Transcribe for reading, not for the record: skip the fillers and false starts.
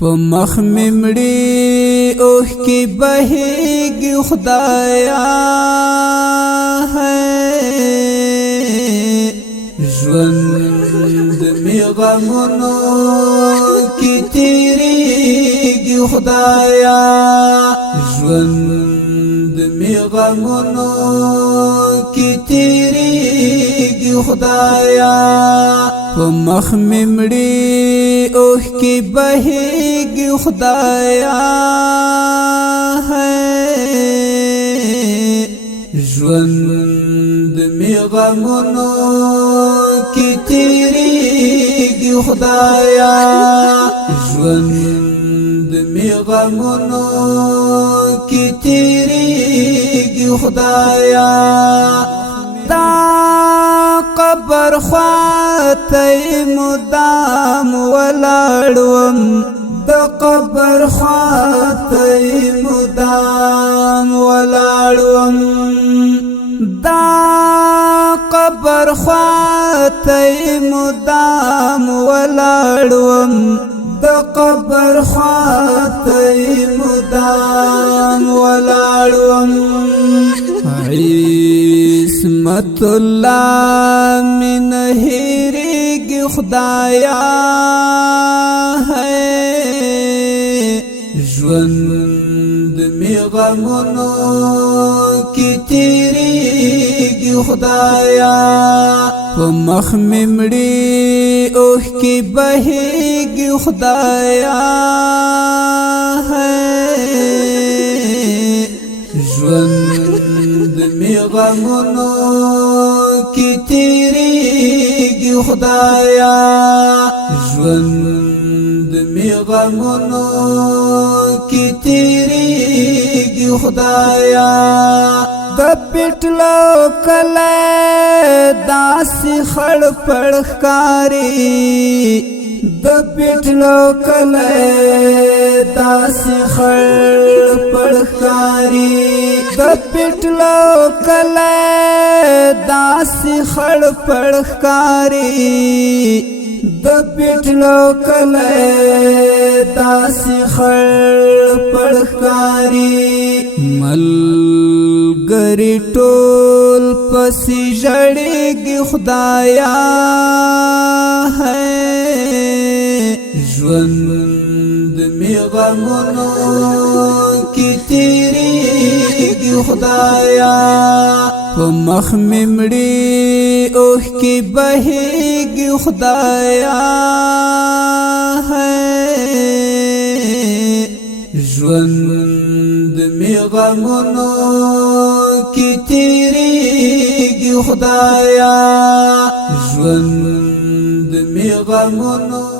په مخ ممړي اوه کی بهيږي خدایا ہے ژوند می غمونو کی تیریږي خدایا ژوند می غمونو کی تیریږي خدایا په مخ ممړي اوه کی بهيږي خدایا ہے ژوند می غمونو کی تیریږي خدایا ژوند می غمونو کی تیریږي خدایا دا قبر خواته مدام ولاړوم د قبر خواته مدام ولاړوم دا قبر خواته مدام ولاړوم د قبر خواته مدام ولاړوم عصمت الله من هیریږي خدایا ہے ژوند می غمونو کی تیریږي خدایا په مخ ممړي اوه کی بهيږي خدایا ہے ژوند می غمونو کی تیریږي خدایا ژوند می غمونو کی تیریږي خدایا د پټلو کله داسې خړ پړ ښکاري د پټلو کله داسې خړ پړ ښکاري د پټلو کله داسې خړ پړ ښکاري د پټلو کله داسې خړ پړ ښکاري ملګری ټول پسې ژړېږي خدایا ہے ژوند می غمونو کی تیریږي خدایا په مخ ممړي اوه کی بهيږي خدایا ہے ژوند می غمونو کی تیریږي خدایا ژوند می غمونو